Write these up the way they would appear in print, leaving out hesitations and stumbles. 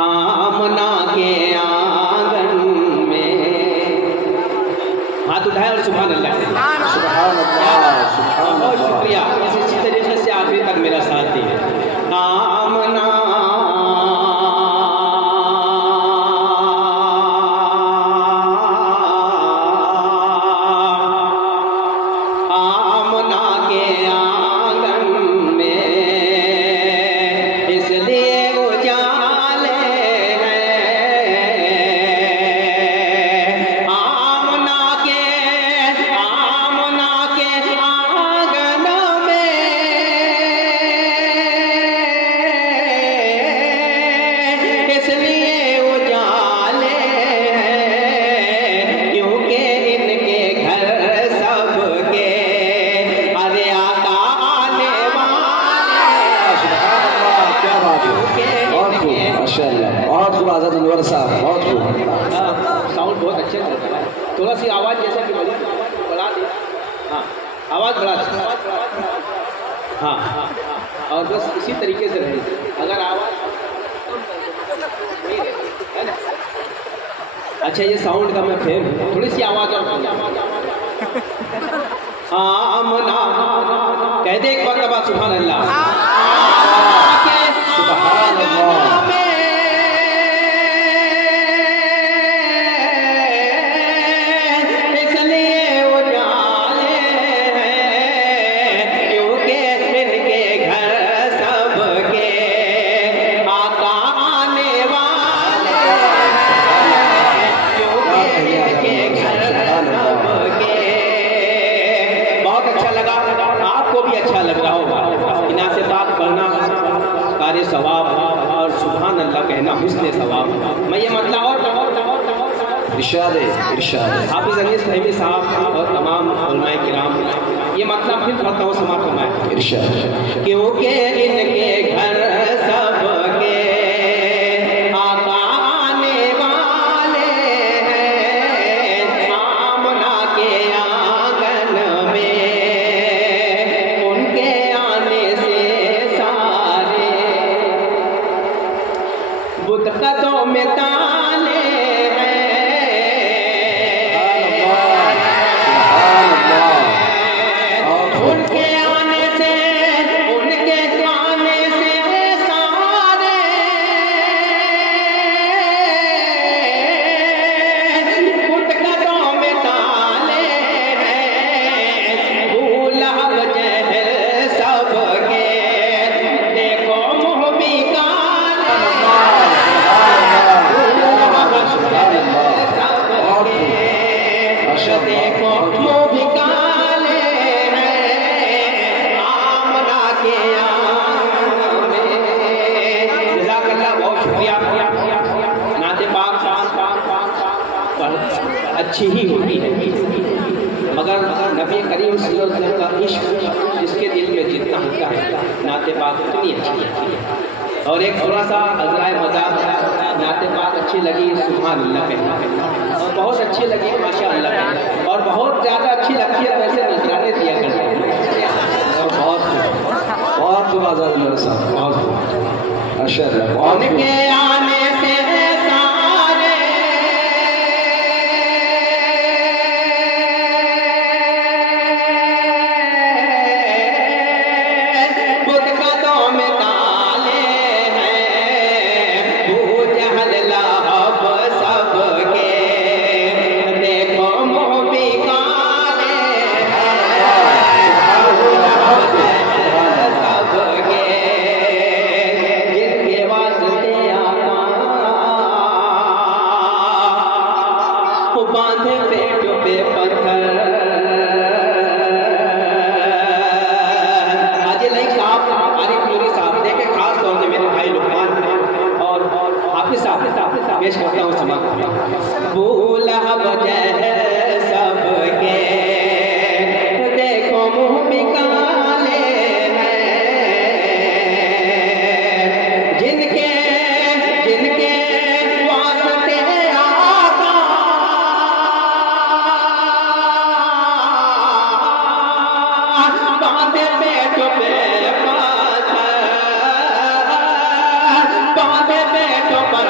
آمنہ کے آنگن میں. ہاتھ اٹھائے اور سبحان اللہ. سبحان اللہ، سبحان بہت اللہ. شکریہ. اسی طریقے سے آخری تک میرا ساتھ دیے. آمنہ ساؤنڈ بہت اچھا چلتا ہے. تھوڑا سی آواز جیسا کہ بڑھا دیں. ہاں آواز بڑھا دیں. ہاں اور بس اسی طریقے سے رہے. اگر آواز اچھا یہ ساؤنڈ کا میں پھر تھوڑی سی آواز اور آمنہ کہہ دے ایک مرتبہ سبحان اللہ. سبحان اللہ. ثواب اور سبحان اللہ کہنا حسن ثواب. میں یہ مطلب ارشاد حافظ انیس فہمی صاحب اور تمام علماء کرام یہ مطلب پھر پڑھتا ہوں سماعت فرمائے. ارشاد. کیونکہ ان کے گھر سب کے آقا آنے والے ہیں. آمنہ کے آنگن میں ان کے آنے سے سارے بت قدوں میں تانے اچھی ہی ہوتی ہے مگر نبی کریم صلی اللہ علیہ وسلم کا عشق جس کے دل میں جتنا ہوتا ہے نعت پاک اتنی اچھی ہوتی ہے. اور ایک تھوڑا سا عذرائے مذاق نعت پاک اچھی لگی سبحان اللہ کہنا اور بہت اچھی لگی ماشاء اللہ کہنا اور بہت زیادہ اچھی لگتی ہے ویسے نذرانے دیا کرتے ہیں. اور بہت خوب آزاد میرے صاحب بہت خوب ماشاء اللہ. ان کے آنے سے پیش کرتا ہوں سماعت. بھولا وجہ سب کے دیکھو منہ نکالے ہیں جن کے واسطے آقا باندھے پیٹ پہ پتھر باندھے پیٹ پر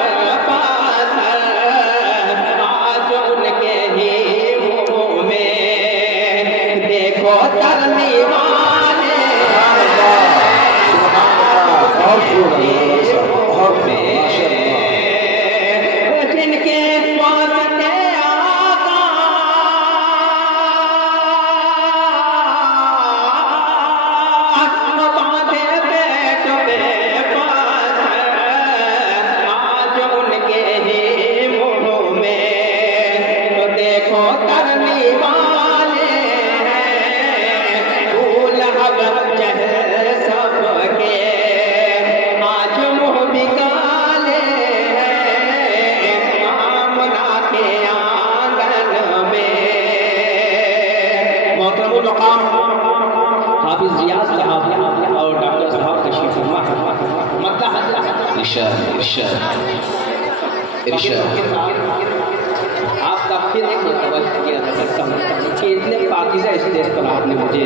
آپ کا پھر ایک متوجہ کیا کرتا ہوں کہ اتنے پاکیزہ اسٹیج پر آپ نے مجھے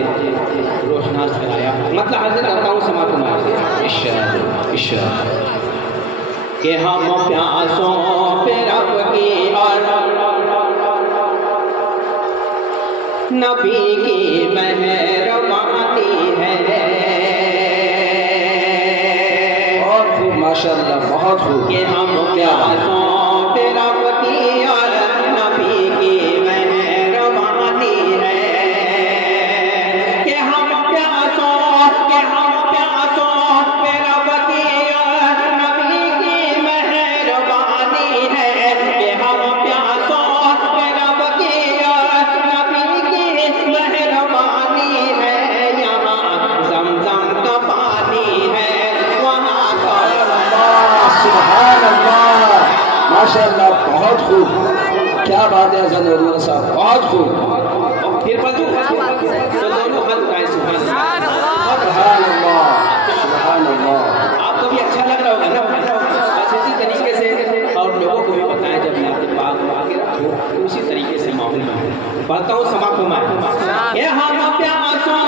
روشناس کرایا، مطلب حضرت کرتا ہوں سما تمہارے کہ ہم پیاسوں پہ رب کی اور نبی کی مہربانی ہے۔ بہت خوب ماشاءاللہ، بہت خوب کہ ہم پیاسوں پہ رب کی اور نبی کی مہربانی ہے، کہ ہم پیاسوں پہ رب کی اور نبی کی مہربانی ہے، کہ ہم پیاسوں پہ رب کی اور نبی کی مہربانی ہے۔ یہاں زمزم کا پانی ہے، وہاں کا سبحان اللہ، ماشاءاللہ، بہت خوب، کیا بات ہے حضرت نور صاحب، بہت خوب، پھر پڑھوں تو دونوں ہاتھ اٹھائیں سبحان اللہ، سبحان اللہ، سبحان اللہ۔ آپ کو بھی اچھا لگ رہا ہوگا نا؟ بس اسی طریقے سے اور لوگوں کو بھی بتائیں جب نعت پاک آگے رکھو اسی طریقے سے ماحول میں پڑھتا ہوں سما فرمائیں کہ ہم پیاسوں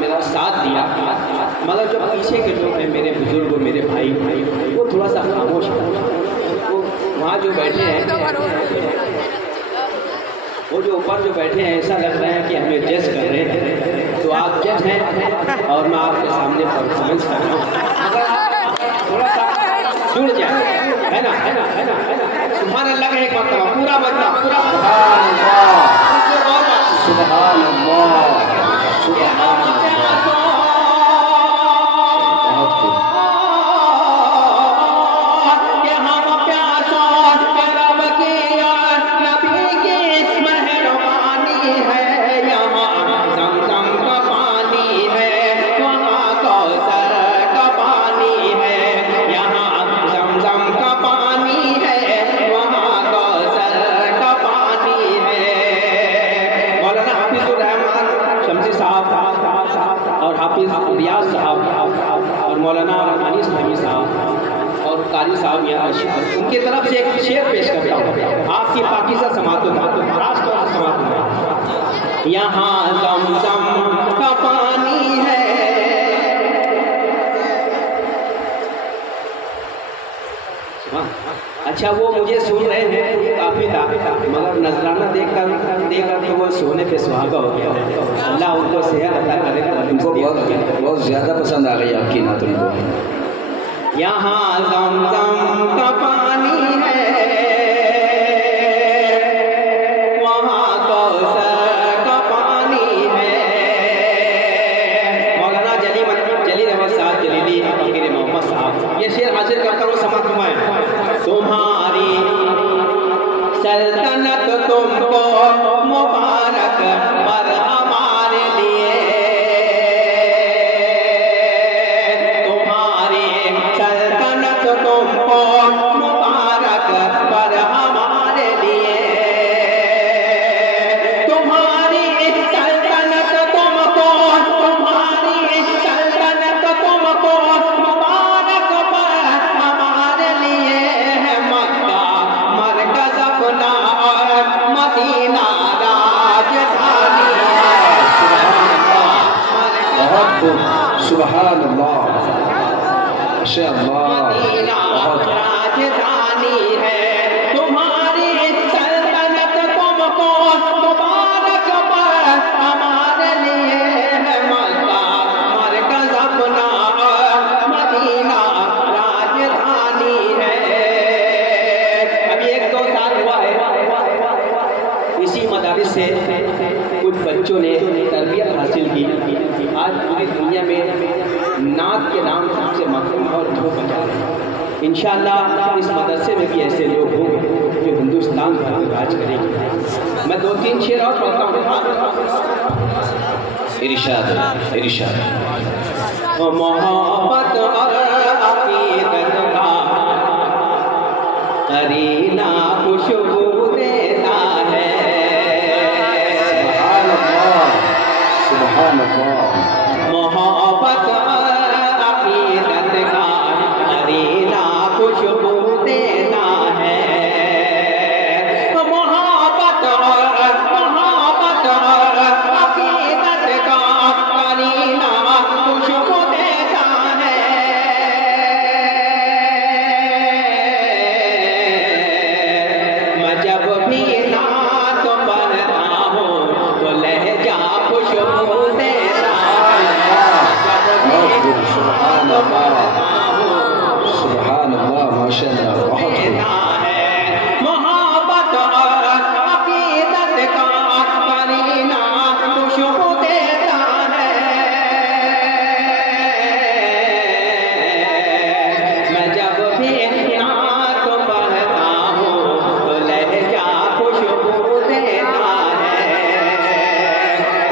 میرا ساتھ دیا، مگر جو پیچھے کے لوگ ہیں میرے بزرگ میرے بھائی وہ تھوڑا سا خاموش ہیں، وہاں جو بیٹھے ہیں وہ جو اوپر جو بیٹھے ہیں ایسا لگ رہا ہے کہ ہمیں جج کر رہے ہیں، تو آپ جج ہیں اور میں آپ کے سامنے پرفارمنس کر رہا ہوں، مگر تھوڑا سا جڑ جائے، ہے نا؟ سبحان اللہ کا ایک مرتبہ پورا بچہ پورا سبحان اللہ، سبحان اللہ، سبحان اللہ۔ ان کی طرف سے ایک شعر پیش کرتا ہوں، آپ کی پاکیزہ سماعت و خاص طور سے سماعت میں یہاں زمزم کا پانی ہے، اچھا وہ مجھے سن رہے ہیں یہ کافی تھا، مگر نذرانہ دیکھ کر تو وہ سونے پہ سہاگا ہو گیا۔ اللہ ان کو صحت عطا کرے، بہت زیادہ پسند آ گئی آپ کی نعت ان کو۔ یہاں زمزم کا پانی ہے، وہاں کوثر کا پانی ہے۔ مولانا جلیل احمد صاحب جلیلی فقیر محمد صاحب یہ شعر حاضر کرتا ہوں، سماعت فرمائیں۔ تمہاری سلطنت تم کو مبارک پر ہمارے لیے، تم کو مبارک پر ہمارے لیے، تمہاری سلطنت تم کو مبارک پر ہمارے لیے، مکہ مرکز اپنا اور مدینہ راجدھانی ہے۔ سبحان اللہ، ماشاء اللہ، راجدھانی ہے تمہاری سلطنت، تم کو مبارک پر ہمارے لیے، مکہ مرکز اپنا مدینہ راجدھانی ہے۔ ابھی ایک دو سال ہوا ہے، اسی مدارس سے کچھ بچوں نے انشاءاللہ اس مدرسے میں بھی ایسے لوگ ہوں جو ہندوستان پر راج کریں گے. میں 2-3 شعر اور پڑھتا ہوں. ارشاد ارشاد. محبت اور عقیدت کا قرینہ خوشبو دیتا ہے. سبحان اللہ سبحان اللہ. محبت اور عقیدت کا قرینہ خوشبو دیتا ہے. محبت اور عقیدت کا قرینہ خوشبو دیتا ہے. میں جب بھی نعت پڑھتا ہوں تو لہجہ خوشبو دیتا ہے. سبحان اللہ سبحان اللہ ماشاء اللہ. بہت خوب. محبت اور عقیدت کا قرینہ خوشبو دیتا ہے. میں جب بھی نعت پڑھتا ہوں تو لہجہ خوشبو دیتا ہے.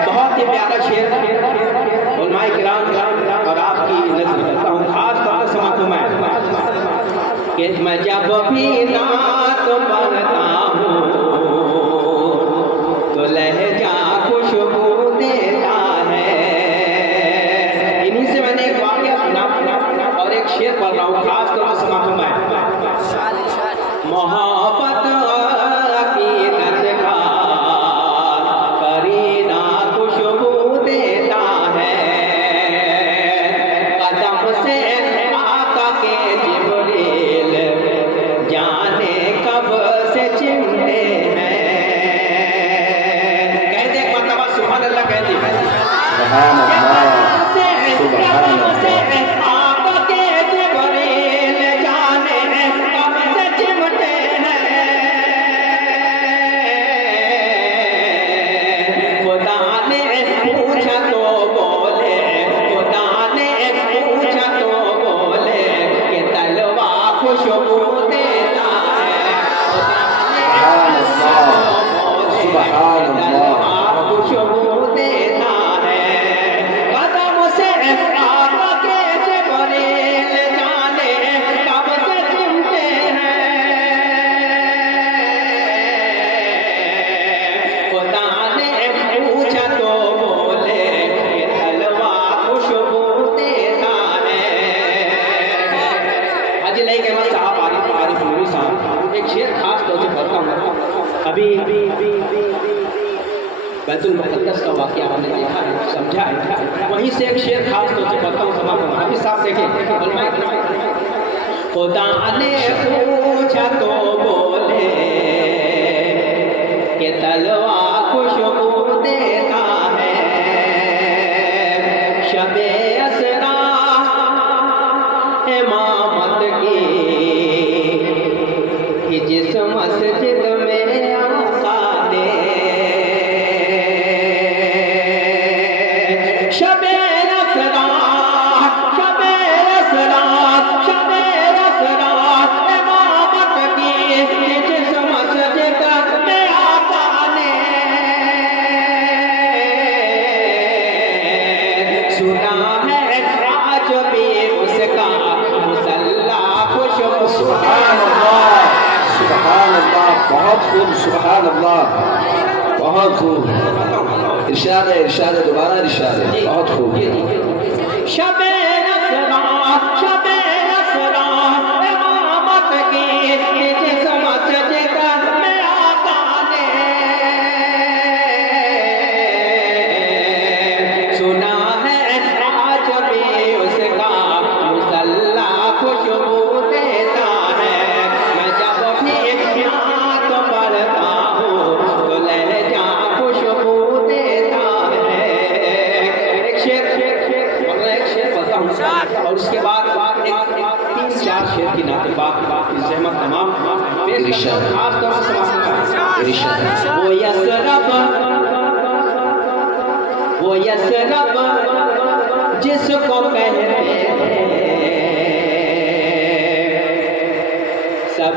بہت ہی پیارا شعر علماء کرام اور آپ کی نظر کرتا ہوں. خاص طور سے سماعت میں کہ میں جب بھی نعت پڑھتا ہوں تو لہجہ خوشبو دیتا ہے. انہی سے میں نے ایک واقعہ سنا اور ایک شعر پڑھ رہا ہوں. خاص طور سے سماعت میں محبت عقیدت کا قرینہ خوشبو دیتا ہے. قدم سے آقا کے جبریل جانے کب سے چمٹے ہیں. کہہ دے ایک مرتبہ سبحان اللہ کہہ دے. سبحان اللہ سبحان اللہ. آقا کے جبریل جانے کب سے چمٹے ہیں. خدا نے پوچھا تو بولے, خدا نے پوچھا تو بولے کہ تلوا خوشبو دیتا ہے. سبحان اللہ سبحان اللہ. خوشبو دیتا ہے. قدم سے آقا کے جبریل جانے کب سے چمٹے ہیں. خدا نے پوچھا تو بولے کہ تلوا خوشبو دیتا ہے. حج لے کے میں صاحب عارف نوری صاحب ایک شعر خاص طور سے پڑھتا ہوں. ابھی بیت المقدس کا واقعہ ہم نے دیکھا ہے, سمجھا ہے. وہیں سے ایک شعر خاص طور سے پڑھتا ہوں. سماعت میں حافظ صاحب دیکھیں علماء خدا نے پوچھا تو بولے کہ تلوا خوشبو دیتا ہے. شب اسرا امامت کی کہ جس مسجد میں آقا نے شب اسرا امامت کی کہ جس مسجد میں آقا نے سنا ہے آج بھی اس کا مصلی خوشبو. سبحان اللہ سبحان اللہ. بہت خوب. سبحان اللہ بہت خوب. ارشاد ہے ارشاد ہے. دوبارہ ارشاد ہے. بہت خوب. شب اسرا امامت کی کہ جس مسجد میں آقا نے سنا ہے آج بھی اس کا مصلی خوشبو دیتا ہے. میں جب بھی نعت پڑھتا ہوں تو لہجہ خوشبو دیتا ہے. ایک شعر پڑھتا ہوں اور اس کے بعد 3-4 شعر کی نعت پاک کی زحمت تمام پیش کرتا ہوں. خاص طور سے سماعت وہ یسرب جس کو کہتے ہیں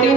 3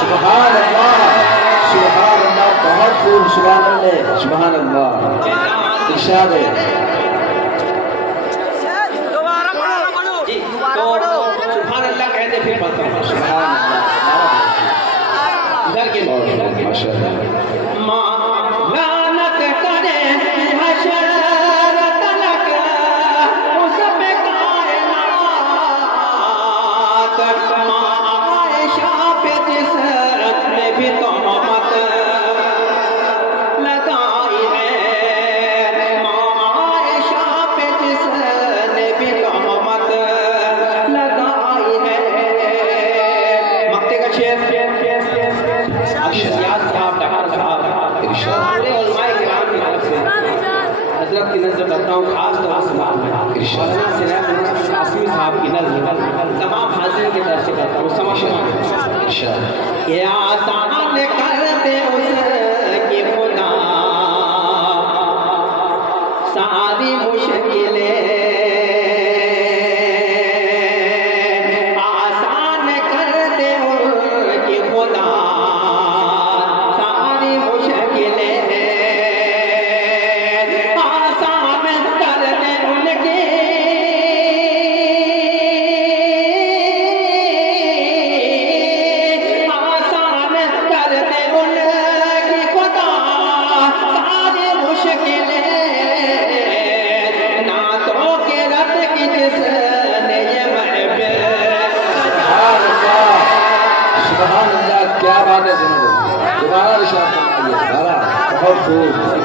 سبحان اللہ سبحان اللہ بہت خوب سبحان اللہ سبحان اللہ ارشاد ہے سبحان اللہ کہتے پھر پڑھتا ہوں سبحان اللہ ادھر کے ماشاء اللہ لعنت کرے حشر تلک اس پہ کائنات عائشہ پہ جس نے بھی تہمت لگائی ہے عائشہ پہ جس نے بھی تہمت لگائی ہے مکتے کا شعر یاد صاحب ڈاکٹر صاحب پورے علماء کرام کی طرف سے حضرت کی نظر کرتا ہوں خاص طور سے مولانا سنیہ قاسمی صاحب کی نظر تمام حاضرین کی طرف سے کرتا ہوں سمجھنا یہ آسان کر دے اس کی خدا ساری مشکلیں آسان کر دے ان کی خدا ساری مشکلیں آسان کر دے ان کی آسان کر دے ان کی خدا ساری مشکلیں نعتوں کے رت کی جس نے یہ محفل سبحان اللہ سبحان اللہ کیا بات ہے سنو دوبارہ ارشاد فرمائیے دوبارہ بہت خوب